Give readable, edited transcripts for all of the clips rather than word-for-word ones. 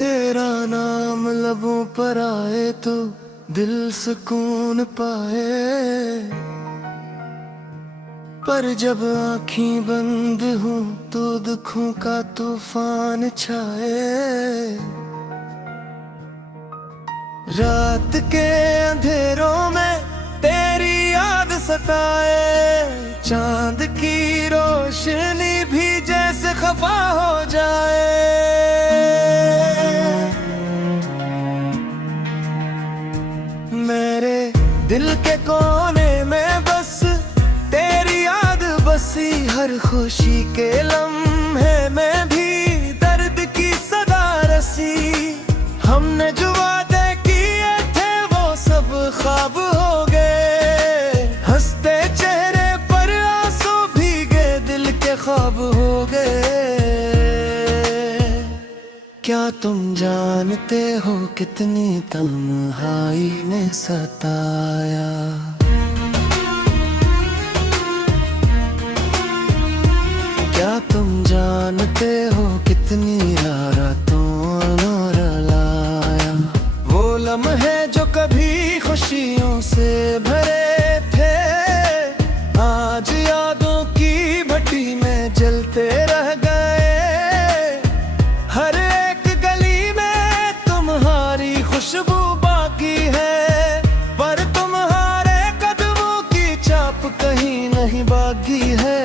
तेरा नाम लबों पर आए तो दिल सुकून पाए, पर जब आँखें बंद हों तो दुखों का तूफान छाए। रात के अंधेरों में तेरी याद सताए, चांद की रोशनी भी जैसे खफा हो जाए। मेरे दिल के कोने में बस तेरी याद बसी, हर खुशी के लम्हे में भी दर्द की सदा रसी। हमने जो वादे किए थे वो सब ख्वाब हो गए, हंसते चेहरे पर आंसू भीगे दिल के ख्वाब हो गए। क्या तुम जानते हो कितनी तन्हाई ने सताया, क्या तुम जानते हो कितनी रातों ने रुलाया। वो लम्हे जो कभी खुशियों से भरे थे, आज यादों की भट्टी में जलते रह गए। हर एक गली में तुम्हारी खुशबू बाकी है, पर तुम्हारे कदमों की छाप कहीं नहीं बाकी है।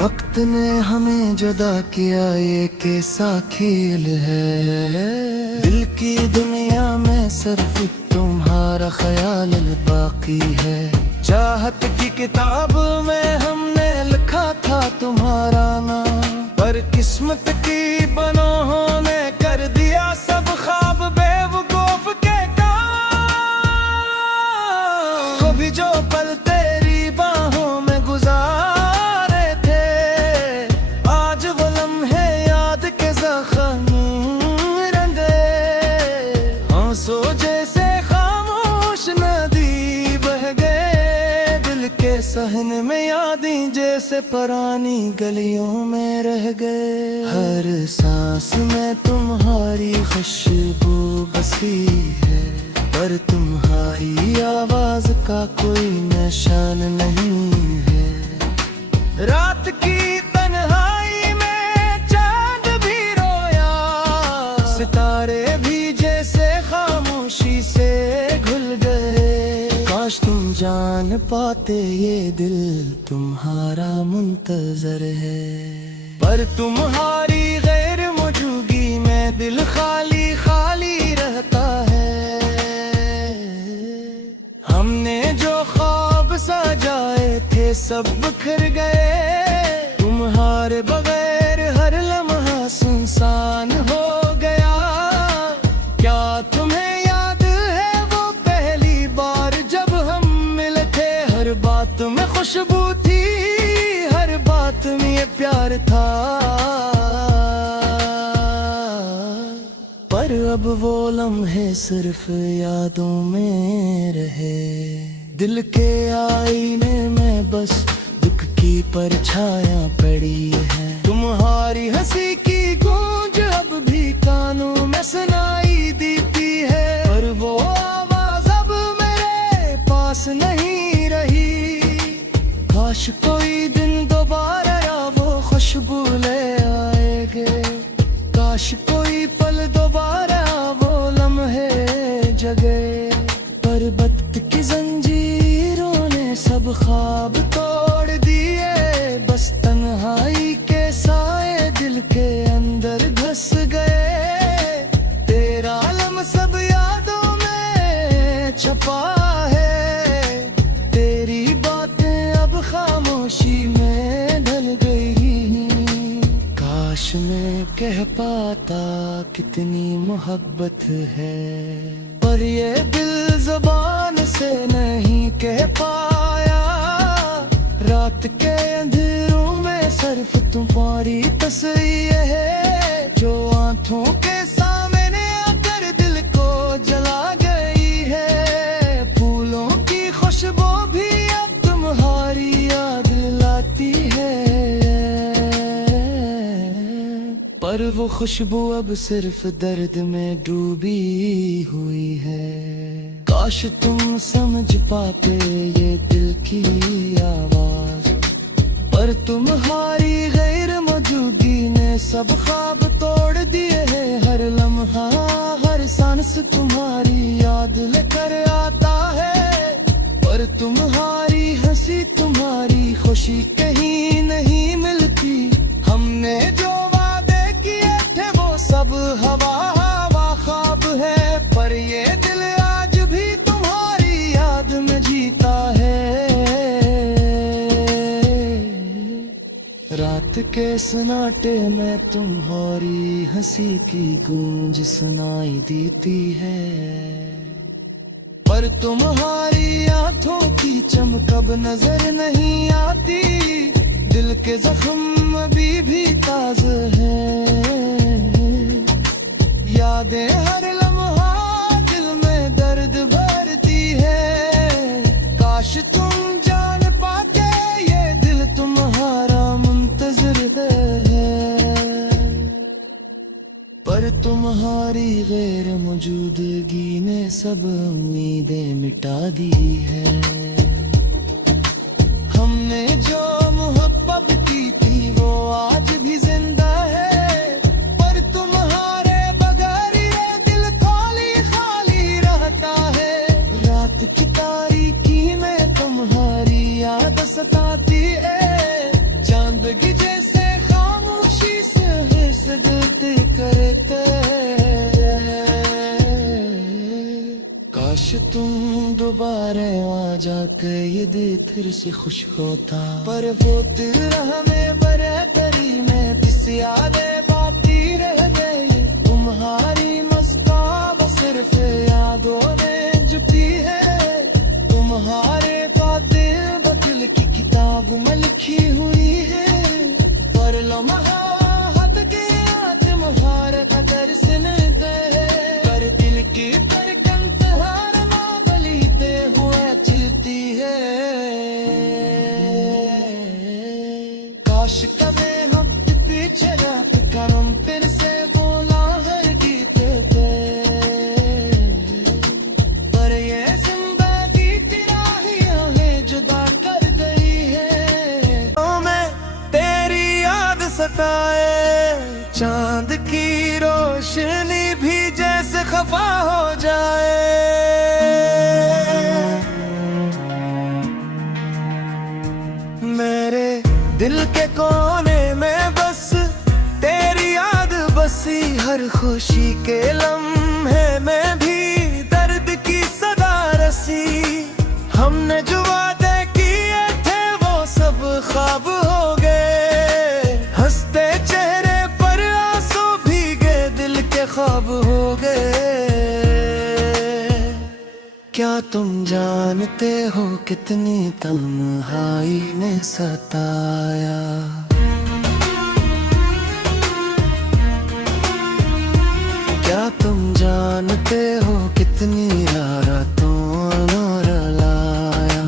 वक्त ने हमें जुदा किया ये कैसा खेल है, दिल की दुनिया में सिर्फ तुम्हारा ख्याल बाकी है। चाहत की किताब में हमने लिखा था तुम्हारा नाम, पर किस्मत की बनों ने कर दिया सब ख्वाब बेवकूफ के काम। कभी जो पल तेरी बाहों में गुजारे थे, आज वो लम्हे याद के जख्म रंगे। आंसू जैसे खामोश नदी बह गए, दिल के सहन में यादें जैसे पुरानी गलियों में रह गए। हर सांस में तुम्हारी खुशबू बसी है, पर तुम्हारी आवाज का कोई निशान नहीं है। रात की तन्हाई में चांद भी रोया, सितारे भी जैसे खामोशी से घुल गए। काश तुम जान पाते ये दिल तुम्हारा मुंतजर है, पर तुम्हारी गैर मौजूदगी में दिल खाली खाली रहता है। हमने जो ख्वाब सजाए थे सब बिखर गए, तुम्हारे बगैर हर लम्हा सुनसान हो गया। क्या तुम्हें याद है वो पहली बार जब हम मिले थे, हर बात में खुशबू थी, हर बात में ये प्यार था। पर अब वो लम्हे सिर्फ यादों में रहे, दिल के आईने में बस दुख की परछायां पड़ी है। तुम्हारी हंसी की गूंज अब भी कानों में सुनाई देती है, पर वो आवाज अब मेरे पास नहीं रही। काश कोई दिन दोबारा वो खुशबू ले आएगे, काश कोई पल दोबारा वो लम्हे जगे। पर वक्त की जंजीरों ने सब ख्वाब तोड़ दिए, बस तन्हाई के साए दिल के अंदर घुस गए। तेरा आलम सब यादों में छपा है, तेरी बातें अब खामोशी में ढल गई। काश मैं कह पाता कितनी मोहब्बत है, पर ये दिल ज़ुबान से नहीं कह पाया। रात के अंधेरों में सिर्फ तुम्हारी तस्वीर है, जो आंखों के सामने आकर दिल को जला गई है। फूलों की खुशबू भी अब तुम्हारी याद लाती है, वो खुशबू अब सिर्फ दर्द में डूबी हुई है। काश तुम समझ पाते ये दिल की आवाज, पर तुम्हारी गैर मौजूदगी ने सब ख्वाब तोड़ दिए हैं। हर लम्हा हर सांस तुम्हारी याद लेकर आता है, पर तुम्हारी हंसी तुम्हारी खुशी कहीं नहीं मिलती। हमने जो वादे किए थे वो सब हवा हवा ख्वाब है, पर ये दिल आज भी तुम्हारी याद में जीता है। रात के सन्नाटे में तुम्हारी हंसी की गूंज सुनाई देती है, पर तुम्हारी आंखों की चमक अब नजर नहीं आती। दिल के जख्म अभी भी ताज़ा है, यादें हर लम्हा दिल में दर्द भरती है। काश तुम जान पाते ये दिल तुम्हारा मुंतज़िर है, पर तुम्हारी गैर मौजूदगी ने सब उम्मीदें मिटा दी है। हमने जो मोहब्बत की थी वो आज भी जिंदा है, पर तुम्हारे बगैर ये दिल खाली खाली रहता है। रात की तारीकी में तुम्हारी याद सताती है, चांद की जैसे खामोशी से हंसते करते। काश तुम दोबारा आ जाके ये दिल फिर से खुश होता, पर वो दिल हमें बरतरी में किस यादें बाकी रह गई। तुम्हारी मुस्कान सिर्फ यादों में जुटी है, तुम्हारे बातें बदल की किताब में लिखी हुई है। पर लम्हा हद गया तुम्हारा कदर से नहीं दे, पर दिल की धड़कन तुम्हारा बलीते हुए चलती है। काश कभी हम पीछे रख कर हम फिर से बोला हर गीत थे, पर ये जिंदगी की राहियां है जुदा कर गई है। मैं तेरी याद सताए, चांद की रोशनी भी जैसे खफा हो जाए। मेरे दिल के कोने में बस तेरी याद बसी, हर खुशी के लम्हे में भी दर्द की सदा रसी। हमने जो वादे किए थे वो सब ख्वाब हो गए, हंसते चेहरे पर आंसू भीगे दिल के ख्वाब हो गए। क्या तुम जानते हो कितनी तन्हाई ने सताया। क्या तुम जानते हो कितनी रातों ने रुलाया।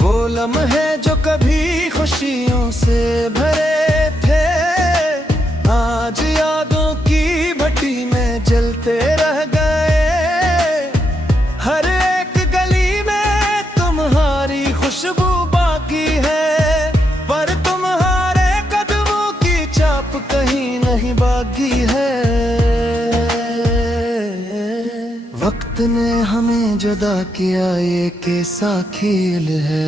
वो लम्हे जो कभी खुशियों से भरे थे, आज यादों की भट्टी में जलते रह गए। हर एक गली में तुम्हारी खुशबू बाकी है, पर तुम्हारे कदमों की छाप कहीं नहीं बाकी है। वक्त ने हमें जुदा किया ये कैसा खेल है।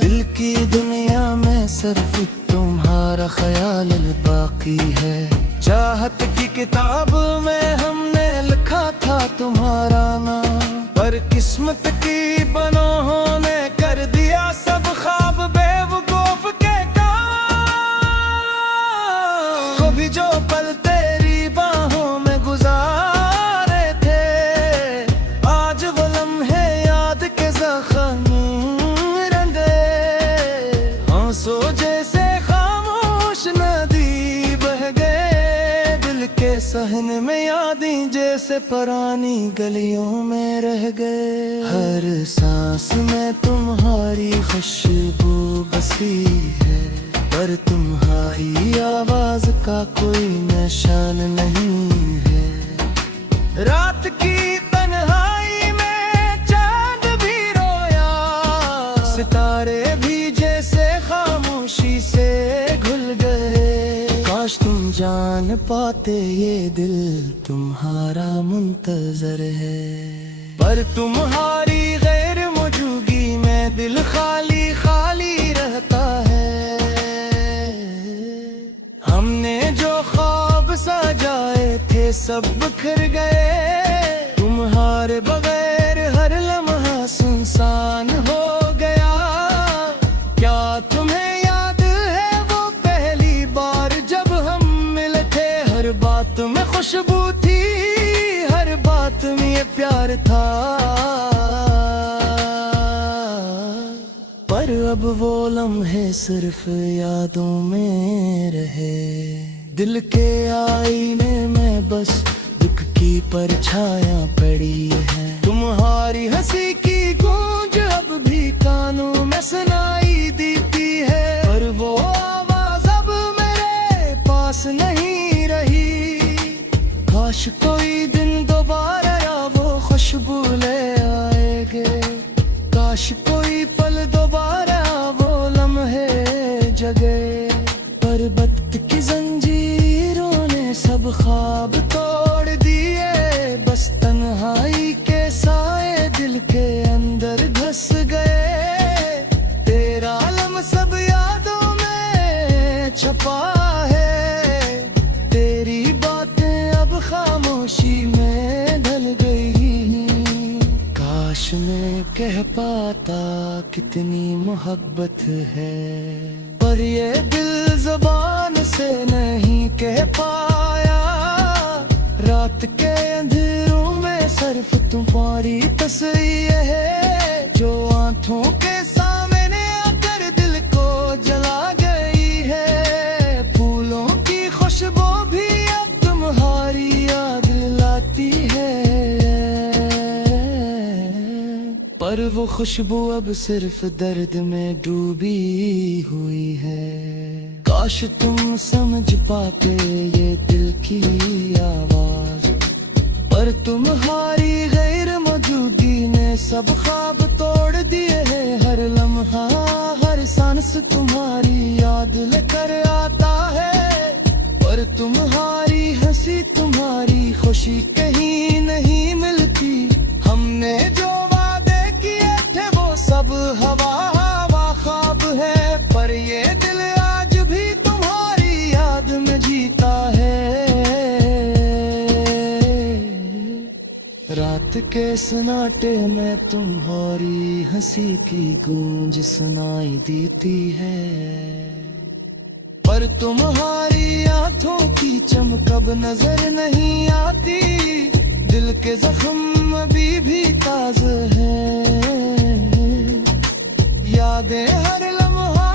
दिल की दुनिया में सिर्फ तुम्हारा ख्याल बाकी है। चाहत की किताब में हमने लिखा था तुम्हारा नाम, पर किस्मत की बनों ने कर दिया सब ख्वाब बेवकूफ के काम। कभी जो पल तेरी बाहों में गुजारे थे, आज वो लम्हे याद के जख्म रंगे। आंसू जैसे खामोश नदी बह गए, दिल के सहन में यादें जैसे पुरानी गलियों में रह गए। हर सांस में तुम्हारी खुशबू बसी है, पर तुम्हारी तुम्हारी आवाज का कोई निशान नहीं है। रात की तन्हाई में चांद भी रोया, सितारे भी जैसे खामोशी से घुल गए। काश तुम जान पाते ये दिल तुम्हारा मुंतजर है, पर तुम्हारी गैर मौजूदगी में दिल खाली खाली रहता है। हमने जो ख्वाब सजाए थे सब बिखर गए, तुम्हारे बगैर हर लम्हा सुनसान हो गया। क्या तुम्हें याद है वो पहली बार जब हम मिले थे? हर बात में खुशबू थी, हर बात में ये प्यार था, पर अब वो लम्हे सिर्फ यादों में रहे। दिल के आईने में बस दुख की परछाया पड़ी है। तुम्हारी हंसी की गूंज अब भी कानों में सुनाई देती है, पर वो आवाज अब मेरे पास नहीं रही। काश कोई दिन दोबारा वो खुशबू ले आएगे, काश कोई पल दोबारा वो लम्हे जगे। पर वक्त की जंजीरों ने सब ख्वाब तोड़ दिए, बस तन्हाई के साए दिल के अंदर घुस गए। तेरा लम सब यादों में छपा है, तेरी बातें अब खामोशी में ढल गई। काश मैं कह पाता कितनी मोहब्बत है, पर ये दिल ज़बान से नहीं कह पाया। रात के अंधेरों में सिर्फ तुम्हारी तस्वीर है, जो आंखों के सामने आकर दिल को जला गई है। फूलों की खुशबू भी अब तुम्हारी याद लाती है, पर वो खुशबू अब सिर्फ दर्द में डूबी हुई है। काश तुम समझ पाते ये दिल की आवाज, पर तुम्हारी गैर मौजूदगी ने सब ख्वाब तोड़ दिए हैं। हर लम्हा हर सांस तुम्हारी याद लेकर आता है, पर तुम्हारी हंसी तुम्हारी खुशी कहीं नहीं मिलती। हमने जो सब हवा हवा ख्वाब है, पर ये दिल आज भी तुम्हारी याद में जीता है। रात के सन्नाटे में तुम्हारी हंसी की गूंज सुनाई देती है, पर तुम्हारी आंखों की चमक अब नजर नहीं आती। दिल के जख्म अभी भी ताज़ा है, यादें हर लम्हा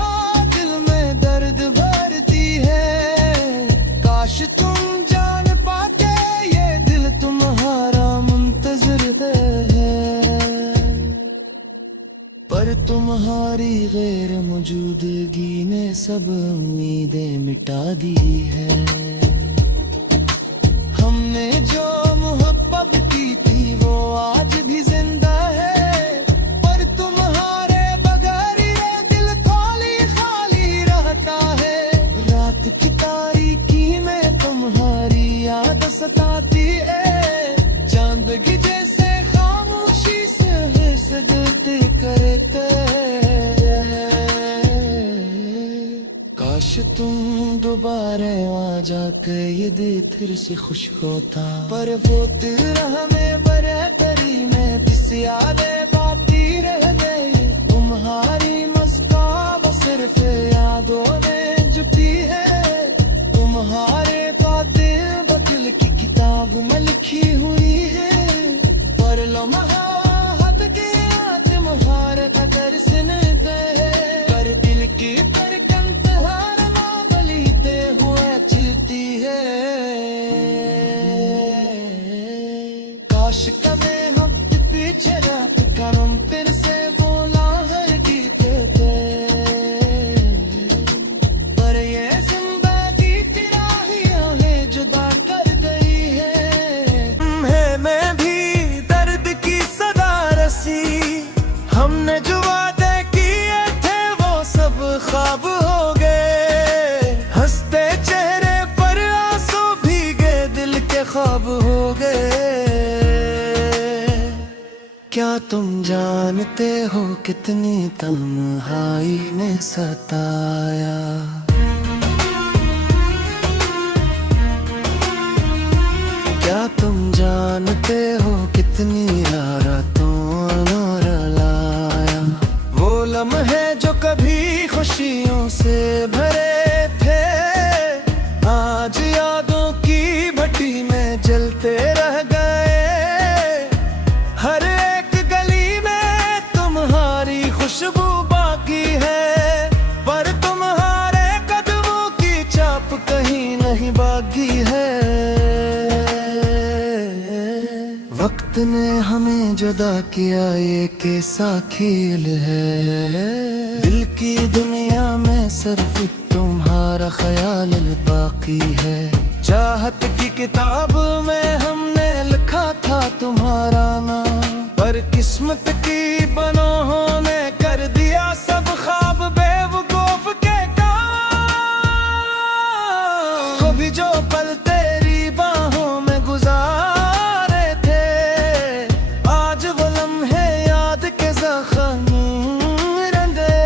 दिल में दर्द भरती है। काश तुम जान पाते ये दिल तुम्हारा मुंतजर है, पर तुम्हारी गैर मौजूदगी ने सब उम्मीदें मिटा दी है। हमने जो मोहब्बत की थी वो आज भी जिंदा है, पर तुम्हारे बगैर ये दिल खाली खाली रहता है। रात की तारीकी में तुम्हारी याद सताती है, चांद की जैसे खामोशी से सजते करते। काश तुम दोबारा आ जाके ये दिल फिर से खुश होता, पर वो दिल हमें बरतरी में बिस यादें बाकी रह गई। तुम्हारी मुस्कान सिर्फ यादों में जुटी है, तुम्हारे बातें बदल की किताब में लिखी हुई है। पर लम्हा हद के आज तुम्हारे कदर से न दे, पर दिल की धड़कन तुम्हारा बलीते हुए चलती है। काश कभी वक्त पीछे रात का तुम जानते हो कितनी तन्हाई ने सताया। क्या तुम जानते हो कितनी रातों ने रुलाया। वो लम्हे जो कभी खुशियों से भरे थे, आज यादों की भट्टी में जलते रह गए। हर एक गली में तुम्हारी खुशबू बाकी है, पर तुम्हारे कदमों की छाप कहीं नहीं बाकी है। वक्त ने हमें जुदा किया ये कैसा खेल है। दिल की दुनिया में सिर्फ तुम्हारा ख्याल बाकी है। चाहत की किताब में हमने लिखा था तुम्हारा नाम, पर किस्मत की बनों ने कर दिया सब ख्वाब बेवकूफ के काम। कभी जो पल तेरी बाहों में गुजारे थे, आज वो लम्हे याद के जख्म रंगे।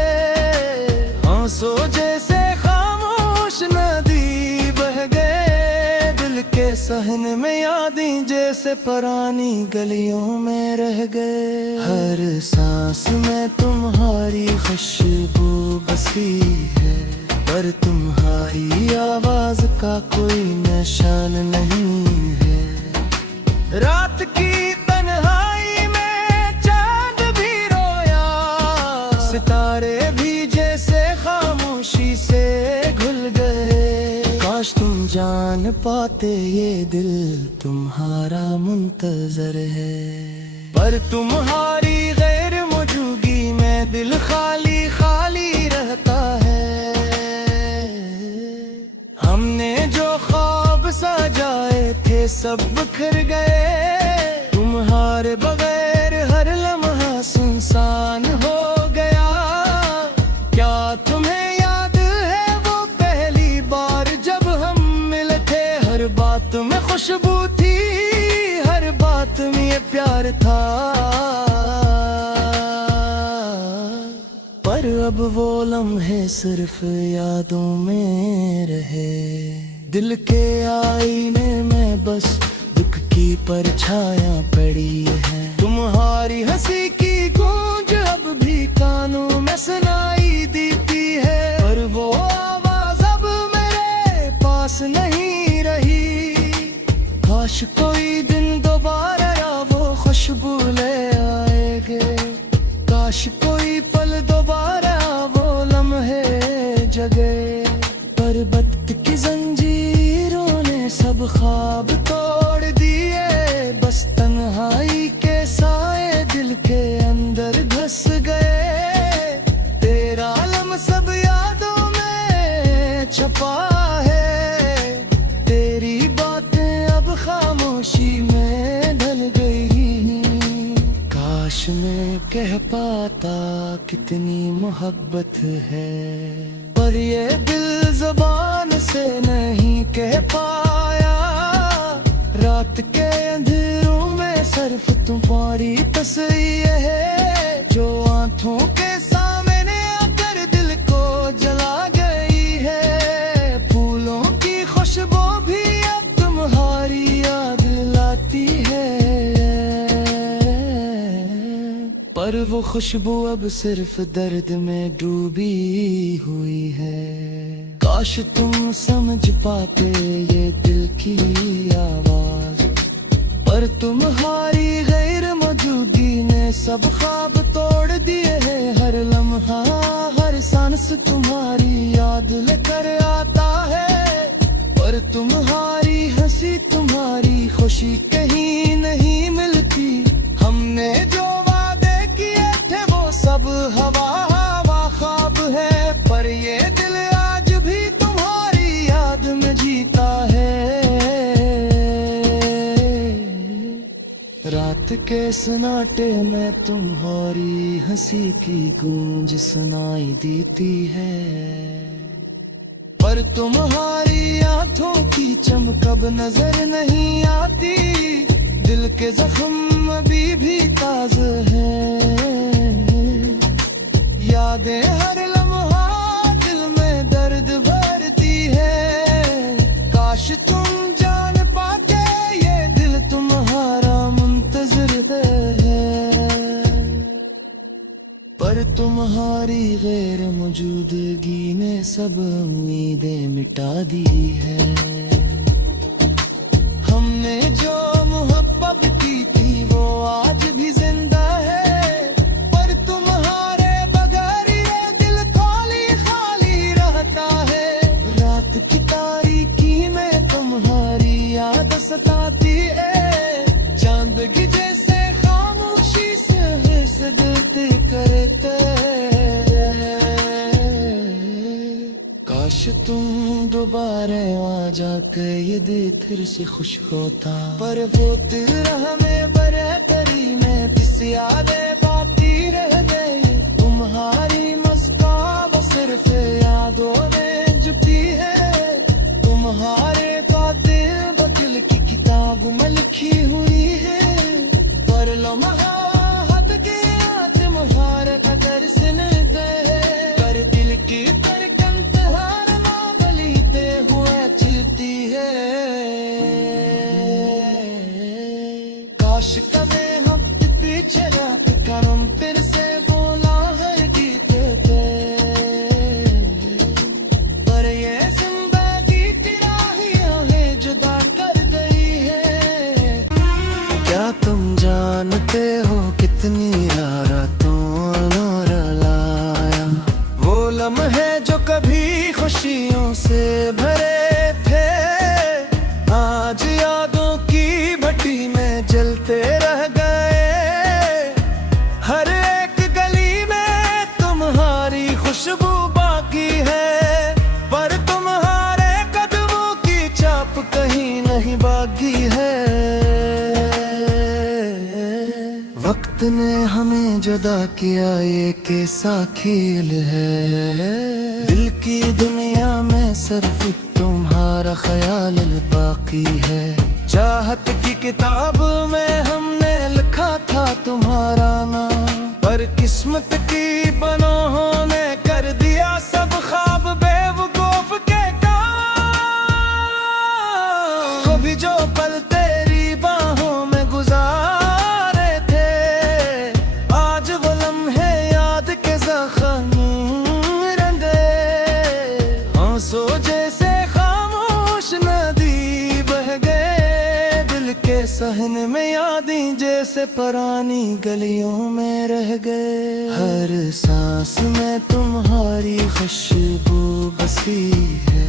आंसू जैसे खामोश नदी बह गए, दिल के सहन में यादें जैसे पुरानी गलियों में रह गए। हर सांस में तुम्हारी खुशबू बसी है, पर तुम्हारी आवाज का कोई निशान नहीं है। रात की तन्हाई में चांद भी रोया, सितारे भी जैसे खामोशी से घुल गए। काश तुम जान पाते ये दिल तुम्हारा मुंतजर है, पर तुम्हारी गैर मौजूदगी में दिल खाली खाली रहता है। हमने जो ख्वाब सजाए थे सब बिखर गए, तुम्हारे बगैर हर लम्हा सुनसान हो गया। क्या तुम्हें याद है वो पहली बार जब हम मिले थे। हर बात में खुशबू थी, हर बात में ये प्यार था, पर अब वो लम्हे सिर्फ यादों में रहे। दिल के आईने में बस दुख की परछायां पड़ी है। तुम्हारी हंसी की गूंज अब भी कानों में सुनाई देती है, पर वो आवाज अब मेरे पास नहीं रही। काश कोई दिन दोबारा वो खुशबू ले आएगे, काश कोई पल दोबारा वो लम्हे जगे। पर वक्त की जंजीरों ने सब ख्वाब तोड़ दिए, बस तन्हाई के साए दिल के अंदर घुस गए। तेरा आलम सब यादों में छपा है, तेरी बातें अब खामोशी में ढल गई। काश मैं कह पाता कितनी मोहब्बत है, पर ये दिल ज़बान से नहीं कह पाया। रात के अंधेरों में सिर्फ तुम्हारी तस्वीर है, जो आंखों के सामने आकर दिल को जला गई है। फूलों की खुशबू भी अब तुम्हारी याद लाती है, पर वो खुशबू अब सिर्फ दर्द में डूबी हुई है। काश तुम समझ पाते ये दिल की आवाज, पर तुम्हारी गैर मौजूदगी ने सब ख्वाब तोड़ दिए हैं। हर लम्हा हर सांस तुम्हारी याद लेकर आता है, पर तुम्हारी हंसी तुम्हारी खुशी कहीं नहीं मिलती। हमने जो सब हवा हवा ख्वाब है, पर ये दिल आज भी तुम्हारी याद में जीता है। रात के सन्नाटे में तुम्हारी हंसी की गूंज सुनाई देती है, पर तुम्हारी आंखों की चमक अब नजर नहीं आती। दिल के जख्म अभी भी ताज़ा है। यादें हर लम्हा दिल में दर्द भरती है। काश तुम जान पाते ये दिल तुम्हारा मुंतज़िर है, पर तुम्हारी गैर मौजूदगी ने सब उम्मीदें मिटा दी है। हमने जो मोहब्बत की थी वो आज भी जिंदा है, पर तुम्हारे बगैर ये दिल खाली खाली रहता है। रात की तारीकी में तुम्हारी याद सताती है, चांद की जैसे खामोशी से हसरत करते। काश तुम दोबारा आ जाकर ये दिल फिर से खुश होता, पर वो दिल हमें बरकरी में किस यादें बाकी रह गई। तुम्हारी मुस्कान सिर्फ यादों में जुटी है, तुम्हारे बातें बदल की किताब में लिखी हुई है। पर लम्हा हद के तुम्हारे कदर से न दे, पर दिल की धड़कन तुम्हारा ना बलीते हुए चलती है। काश कभी हम पीछे रख कर हम फिर से बोला हर गीत पे, पर ये जिंदगी की राहियां है जुदा कर गई है। क्या तुम जानते हो कितनी रातों और लाया वो लम्हे जो कभी खुशियों से भरे थे, आज यादों की भट्टी में जलते रह गए। हर एक गली में तुम्हारी खुशबू बाकी है, पर तुम्हारे कदमों की छाप कहीं नहीं बाकी है। वक्त ने हमें जुदा किया ये कैसा खेल है। दिल की दुनिया में सिर्फ तुम्हारा ख्याल बाकी है। चाहत की किताब में हमने लिखा था तुम्हारा नाम, पर किस्मत की बनों ने कर दिया सब ख्वाब बेवकूफ के काम। कभी जो पल तेरी बाहों में गुजारे थे, आज वो लम्हे याद के जख्म रंगे। आंसू जैसे खामोश नदी बह गए, दिल के सहन में यादें जैसे पुरानी गलियों में रह गए। हर सांस में तुम्हारी खुशबू बसी है,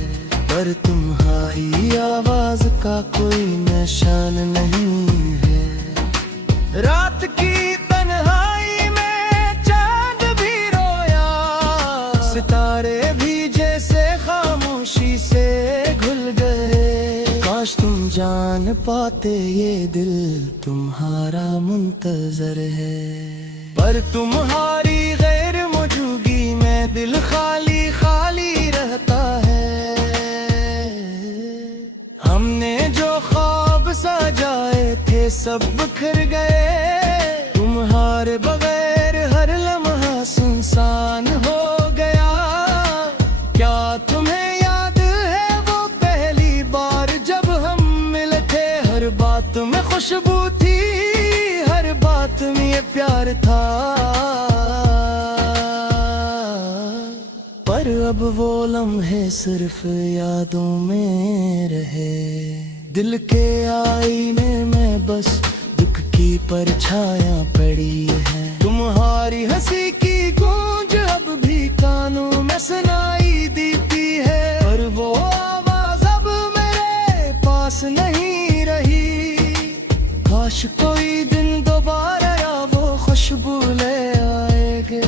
पर तुम्हारी आवाज का कोई निशान नहीं है। रात की तन्हाई में चांद भी रोया, सितारे भी जैसे खामोशी से घुल गए। काश तुम जान पाते ये दिल तुम्हारा मुंतजर है, पर तुम्हारी गैर मौजूदगी में दिल खाली खाली रहता है। हमने जो ख्वाब सजाए थे सब बिखर गए, तुम्हारे बगैर हर लम्हा सुनसान हो गया। क्या तुम्हें याद है वो पहली बार जब हम मिले थे? हर बात में खुशबू थी, हर बात में ये प्यार था, पर अब वो लम्हे सिर्फ यादों में रहे। दिल के आईने में बस दुख की परछायां पड़ी है। तुम्हारी हंसी की गूंज अब भी कानों में सुनाई देती है, पर वो आवाज अब मेरे पास नहीं रही। काश कोई दिन दोबारा वो खुशबू ले आएगे,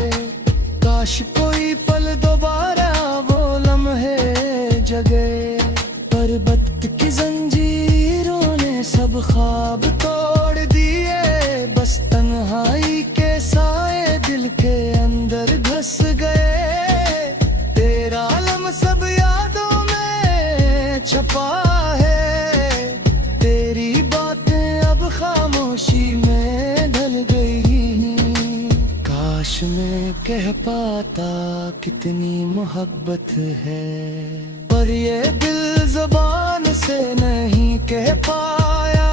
काश कोई पल दोबारा वो लम्हे जगे। पर वक्त की जंजीरों ने सब ख्वाब तोड़ दिए, बस तन्हाई के साए दिल के अंदर घुस गए। तेरा लम सब यादों में छपा है, तेरी बातें अब खामोशी में काश मैं कह पाता कितनी मोहब्बत है, पर ये दिल ज़बान से नहीं कह पाया।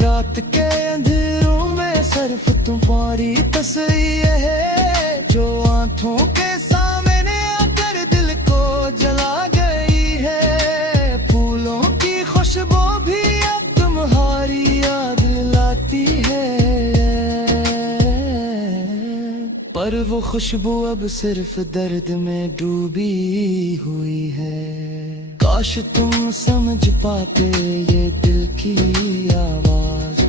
रात के अंधेरों में सिर्फ तुम्हारी तस्वीर है, जो आंखों के सामने आकर दिल को जला गई है। फूलों की खुशबू भी अब तुम्हारी याद लाती है, पर वो खुशबू अब सिर्फ दर्द में डूबी हुई है। काश तुम समझ पाते ये दिल की आवाज,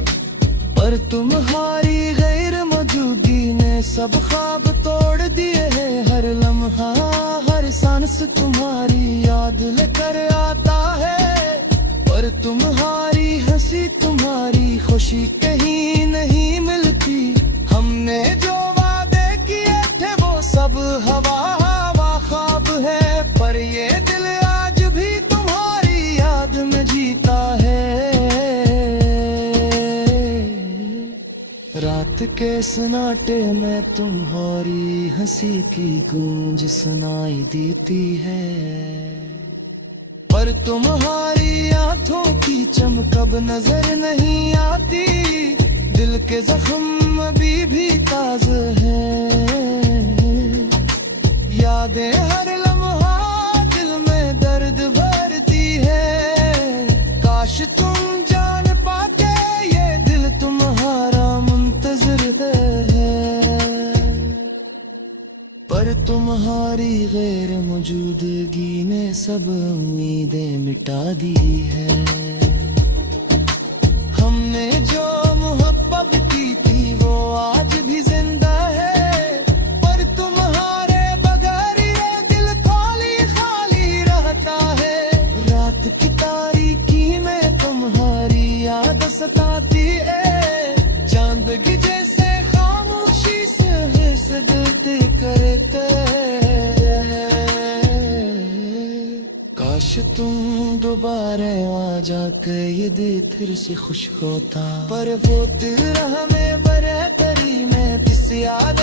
पर तुम्हारी गैर मौजूदगी ने सब ख्वाब तोड़ दिए हैं। हर लम्हा हर सांस तुम्हारी याद लेकर आता है, पर तुम्हारी हंसी तुम्हारी खुशी कहीं नहीं मिलती। हमने जो वादे किए थे वो सब हवा हवा ख्वाब है, पर ये दिल आज भी तुम्हारी याद में जीता है। रात के सन्नाटे में तुम्हारी हंसी की गूंज सुनाई देती है, पर तुम्हारी आंखों की चमक अब नजर नहीं आती। दिल के जख्म अभी भी ताज़ा है, यादें हर लम्हा दिल में दर्द भरती है। काश तुम जान पाते ये दिल तुम्हारा मुंतज़िर है, पर तुम्हारी गैर मौजूदगी ने सब उम्मीदें मिटा दी है। हमने जो मोहब्बत की थी वो आज भी जिंदा है, पर तुम्हारे बगैर ये दिल खाली खाली रहता है। रात की तारीकी में तुम्हारी याद सताती है, चांद की जैसे खामोशी से हसरत करते। काश तुम दोबारा आ जाकर ये दिल फिर से खुश होता, पर वो दिल हमें बरतरी में किस याद